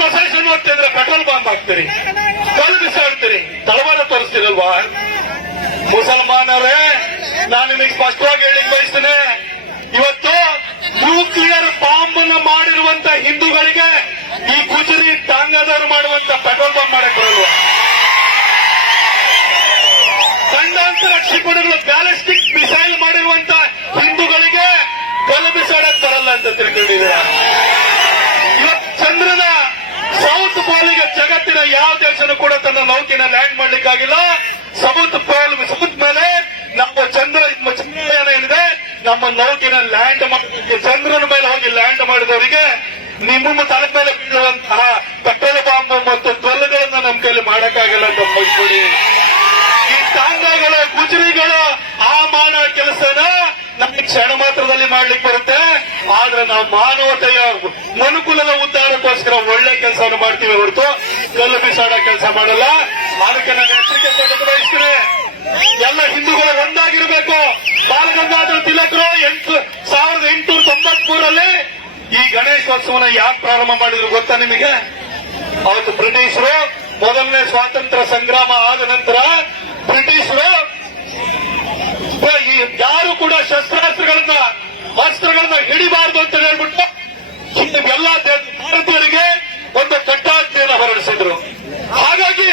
Procession ಮಾಡ್ತಿದ್ರೆ petrol bomb ಹಾಕ್ತೀರಿ. ಕಲ್ಲು ಬಿಸಾಡ್ತೀರಿ. ತಳವಾರ ತೋರಿಸ್ತೀರಲ್ವಾ? ಮುಸಲ್ಮಾನರೇ, ನಾನು ನಿಮಗೆ ಸ್ಪಷ್ಟವಾಗಿ ಹೇಳಿ ಬಯಸ್ತೇನೆ. ಇವತ್ತು ನ್ಯೂಕ್ಲಿಯರ್ ಬಾಂಬ್ ಅನ್ನ ಮಾಡಿರುವಂತ ಹಿಂದೂಗಳಿಗೆ ಈ ಗುಜರಿ ಟಾಂಗಾದವರು ಮಾಡುವಂತ ಪೆಟ್ರೋಲ್ ಬಾಂಬ್ ಮಾಡಕ್ ಬರಲ್ವಾ? ಕ್ಷಿಪಣಿಗಳು ಬ್ಯಾಲಿಸ್ಟಿಕ್ ಮಿಸೈಲ್ ಮಾಡಿರುವಂತ ಹಿಂದೂಗಳಿಗೆ ಕಲ್ಲು ಬಿಸಾಡಕ್ ಬರಲ್ಲ ಅಂತ ತಿಳ್ಕೊಂಡಿದ್ದೀರಾ ಇವತ್ತು ಚಂದ್ರನ ಸೌತ್ ಪೋಲಿಗೆ ಜಗತ್ತಿನ ಯಾವ ದೇಶನೂ ಕೂಡ ತನ್ನ ನೌಕೆನ ಲ್ಯಾಂಡ್ ಮಾಡ್ಲಿಕ್ಕಾಗಿಲ್ಲ. ಸಮುದ್ರ ಪಾಲ್, ಸಮುದ್ರ ಮೇಲೆ ನಮ್ಮ ಚಂದ್ರ ಚಂದ್ರಯಾನ ಏನಿದೆ, ನಮ್ಮ ನೌಕೆನ ಲ್ಯಾಂಡ್ ಚಂದ್ರನ ಮೇಲೆ ಹೋಗಿ ಲ್ಯಾಂಡ್ ಮಾಡಿದವರಿಗೆ ನಿಮ್ಮ ತಲೆ ಮೇಲೆ ಬೀಳುವಂತಹ ಪೆಟ್ರೋಲ್ ಬಾಂಬ್ ಮತ್ತು ಕಲ್ಲುಗಳನ್ನ ನಮ್ಮ ಕೈಲಿ ಮಾಡಕ್ಕಾಗಿಲ್ಲ ಅಂತ ಮೈಸೂರಿ ಈ ತಾಂಗಗಳ ಗುಜರಿಗಳು ಆ ಮಾಡ ಕೆಲಸನ ನಮಗೆ ಕ್ಷಣ ಮಾತ್ರದಲ್ಲಿ ಮಾಡ್ಲಿಕ್ಕೆ ಬರುತ್ತೆ. ಆದ್ರೆ ನಾವು ಮಾನವತೆಯ ಮನುಕುಲದ ಉದ್ಧಾರಕ್ಕೋಸ್ಕರ ಒಳ್ಳೆ ಕೆಲಸವನ್ನು ಮಾಡ್ತೀವಿ ಹೊರತು ಕಲ್ಲು ಬಿಸಾಡೋ ಕೆಲಸ ಮಾಡಲ್ಲ. ಅದಕ್ಕೆ ನಾನು ಎಚ್ಚರಿಕೆ ಕೊಡಕ್ಕೆ ಬಯಸ್ತೇನೆ. ಎಲ್ಲ ಹಿಂದೂಗಳು ಒಂದಾಗಿರ್ಬೇಕು. ಬಾಲಗಂಗಾಧರ ತಿಲಕರು ಎಂಟು, ಸಾವಿರದ ಎಂಟುನೂರ ತೊಂಬತ್ ಮೂರಲ್ಲಿ ಈ ಗಣೇಶೋತ್ಸವನ ಯಾಕೆ ಪ್ರಾರಂಭ ಮಾಡಿದ್ರು ಗೊತ್ತಾ ನಿಮಗೆ? ಅವತ್ತು ಬ್ರಿಟಿಷರು ಮೊದಲನೇ ಸ್ವಾತಂತ್ರ್ಯ ಸಂಗ್ರಾಮ ಆದ ನಂತರ ಬ್ರಿಟಿಷರು ಯಾರು ಕೂಡ ಅಸ್ತ್ರಗಳನ್ನ ಹಿಡಿಬಾರದು ಅಂತ ಹೇಳ್ಬಿಟ್ಟು ಹಿಂದೆ ಎಲ್ಲ ಭಾರತೀಯರಿಗೆ ಒಂದು ಕಟ್ಟಾಜ್ಞೆಯನ್ನು ಹೊರಡಿಸಿದ್ರು. ಹಾಗಾಗಿ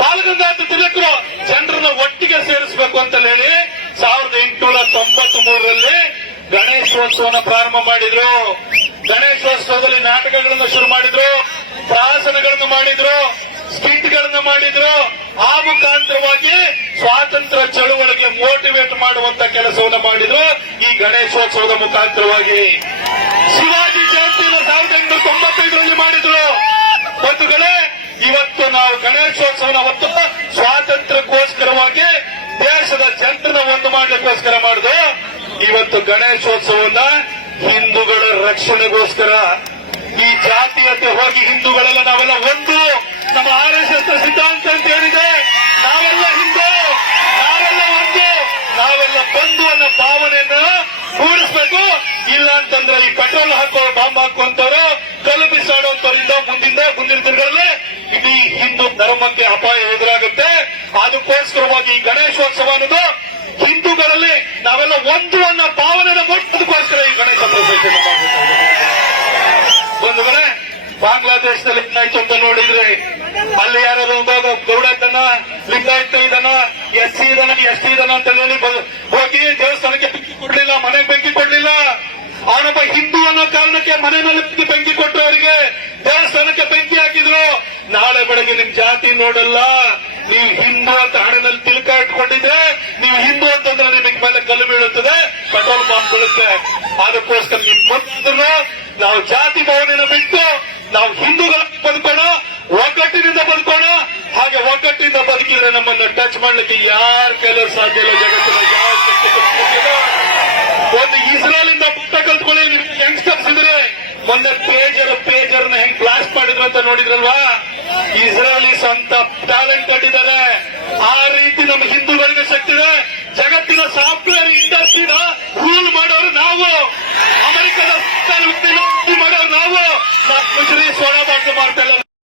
ಬಾಲಗಂಗಾಧರ ತಿಲಕರು ಜನರನ್ನ ಒಟ್ಟಿಗೆ ಸೇರಿಸಬೇಕು ಅಂತ ಹೇಳಿ ಸಾವಿರದ ಎಂಟುನೂರ ತೊಂಬತ್ ಮೂರರಲ್ಲಿ ಗಣೇಶೋತ್ಸವನ ಪ್ರಾರಂಭ ಮಾಡಿದ್ರು. ಗಣೇಶೋತ್ಸವದಲ್ಲಿ ನಾಟಕಗಳನ್ನು ಶುರು ಮಾಡಿದ್ರು ಪ್ರಾಸನಗಳನ್ನು ಮಾಡಿದ್ರು, ಸ್ಕಿಟ್ಗಳನ್ನು ಮಾಡಿದ್ರು. ಆ ಮುಖಾಂತರವಾಗಿ ಸ್ವಾತಂತ್ರ್ಯ ಚಳುವಳಿಗೆ ಮೋಟಿವೇಟ್ ಮಾಡುವಂತ ಕೆಲಸವನ್ನು ಮಾಡಿದ್ರು ಈ ಮುಖಾಂತರವಾಗಿ ಶಿವಾಜಿ ಜಯಂತಿಯನ್ನು ಸಾವಿರದ ಎಂಟುನೂರ ತೊಂಬತ್ತೈದರಲ್ಲಿ ಮಾಡಿದ್ರು. ಬಂಧುಗಳೇ ಇವತ್ತು ನಾವು ಗಣೇಶೋತ್ಸವನ ಹೊತ್ತು ಸ್ವಾತಂತ್ರ್ಯಕ್ಕೋಸ್ಕರವಾಗಿ ದೇಶದ ಜನರನ್ನ ಒಂದು ಮಾಡಲಿಕ್ಕೋಸ್ಕರ ಮಾಡಿದ್ರು ಇವತ್ತು ಗಣೇಶೋತ್ಸವನ ಹಿಂದೂಗಳ ರಕ್ಷಣೆಗೋಸ್ಕರ. ಈ ಜಾತೀಯತೆ ಹೋಗಿ ಹಿಂದೂಗಳೆಲ್ಲ ನಾವೆಲ್ಲ ಒಂದು. ನಮ್ಮ ಆರ್ ಎಸ್ ಎಸ್ ಸಿದ್ಧಾಂತ ಅಂತ ಹೇಳಿದೆ. ನಾವೆಲ್ಲ ಹಿಂದೂ, ನಾವೆಲ್ಲ ಒಂದು. ನಾವೆಲ್ಲ ಬಂಧು ಅನ್ನೋ ಕೂಡಿಸ್ಬೇಕು ಇಲ್ಲ ಅಂತಂದ್ರೆ ಈ ಪೆಟ್ರೋಲ್ ಹಾಕೋ ಬಾಂಬ್ ಹಾಕುವಂತವ್ರು ಕಲ್ಲು ಬಿಸಾಡುವಂತವರಿಂದ ಮುಂದಿಂದ ಮುಂದಿನ ದಿನಗಳಲ್ಲಿ ಇಡೀ ಹಿಂದೂ ಧರ್ಮಕ್ಕೆ ಅಪಾಯ ಎದುರಾಗುತ್ತೆ. ಅದಕ್ಕೋಸ್ಕರವಾಗಿ ಈ ಗಣೇಶೋತ್ಸವ ಅನ್ನೋದು ಹಿಂದೂಗಳಲ್ಲಿ ನಾವೆಲ್ಲ ಒಂದು ಅನ್ನೋ ಭಾವನೆನ ಮುಟ್ಟದಕ್ಕೋಸ್ಕರ ಈ ಗಣೇಶ ಬಂಧುಗಳೇ, ಬಾಂಗ್ಲಾದೇಶದಲ್ಲಿ ಏನಾಯ್ತು ಅಂತ ನೋಡಿದ್ರೆ ಅಲ್ಲಿ ಯಾರು ಗೌಡ ಇದ್ದಾನ ಲಿಂಗಾಯತ ಇದ್ದಾನ ಎಸ್ ಸಿ ಇದ್ದಾನ ಎಸ್ ಟಿ ಇದ್ದಾನ ಅಂತ ಹೇಳಿ ಹೋಗಿ ದೇವಸ್ಥಾನಕ್ಕೆ ಬೆಂಕಿ ಕೊಡ್ಲಿಲ್ಲ ಮನೆಗೆ ಬೆಂಕಿ ಕೊಡ್ಲಿಲ್ಲ ಅವನೊಬ್ಬ ಹಿಂದೂ ಅನ್ನೋ ಕಾರಣಕ್ಕೆ ಮನೆ ಮೇಲೆ ಬೆಂಕಿ- ಅವರಿಗೆ ದೇವಸ್ಥಾನಕ್ಕೆ ಬೆಂಕಿ ಹಾಕಿದ್ರು. ನಾಳೆ ಬೆಳಗ್ಗೆ ನಿಮ್ ಜಾತಿ ನೋಡಲ್ಲ. ನೀವು ಹಿಂದೂ ಅಂತ ಹಣದಲ್ಲಿ ತಿಲಕ ಇಟ್ಕೊಂಡಿದ್ರೆ ನೀವು ಹಿಂದೂ ಅಂತಂದ್ರೆ ನಿಮಗೆ ಮೇಲೆ ಕಲ್ಲು ಬೀಳುತ್ತದೆ. ಪೆಟ್ರೋಲ್ ಬಾಂಬ್ ಬೀಳುತ್ತೆ. ಅದಕ್ಕೋಸ್ಕರ ನಿಮ್ ಮೊದಲು ನಾವು ಜಾತಿ ಭಾವನೆನ ಬಿಟ್ಟು ನಾವು ಹಿಂದೂಗಳಾಗಿ ಬದುಕೋಣ ಒಗ್ಗಟ್ಟಿನಿಂದ ಬದುಕೋಣ ಹಾಗೆ ಒಗ್ಗಟ್ಟಿನಿಂದ ಬದುಕಿದ್ರೆ ನಮ್ಮನ್ನ ಟಚ್ ಮಾಡ್ಲಿಕ್ಕೆ ಯಾರ ಕೈಲೂ ಸಾಧ್ಯ ಇಲ್ಲ. ಜಗತ್ತಿನ ಯಾವ ಶಕ್ತಿ ಇಲ್ಲ. ಒಂದು ಇಸ್ರೇಲ್ ಇಂದ ಪುಟ್ಟ ಕಲ್ತ್ಕೊಳ್ಳಿ ನಿಮ್ಗೆ ಯಂಗ್ಸ್ಟರ್ಸ್ ಇದ್ರೆ ಮೊನ್ನೆ ಪೇಜರ್ ಪೇಜರ್ನ ಹೆಂಗ್ ಬ್ಲಾಸ್ಟ್ ಮಾಡಿದ್ರು ಅಂತ ನೋಡಿದ್ರಲ್ವಾ? ಇಸ್ರೇಲಿಸ್ ಅಂತ ಟ್ಯಾಲೆಂಟ್ ಕಟ್ಟಿದ್ದಾರೆ. ಆ ರೀತಿ ನಮ್ಮ ಹಿಂದೂಗಳಿಗೆ ಶಕ್ತಿ ಇದೆ. ಜಗತ್ತಿನ ಸಾಫ್ಟ್ವೇರ್ ಇಂಡಸ್ಟ್ರಿನ ರೂಲ್ ಮಾಡೋರು ನಾವು. ಅಮೆರಿಕದ ಮಾಡೋರು ನಾವು. ನಾವು ಮುಜರಿ ಸೋಡಾ ಮಾಡ್ತಾ ಇಲ್ಲ.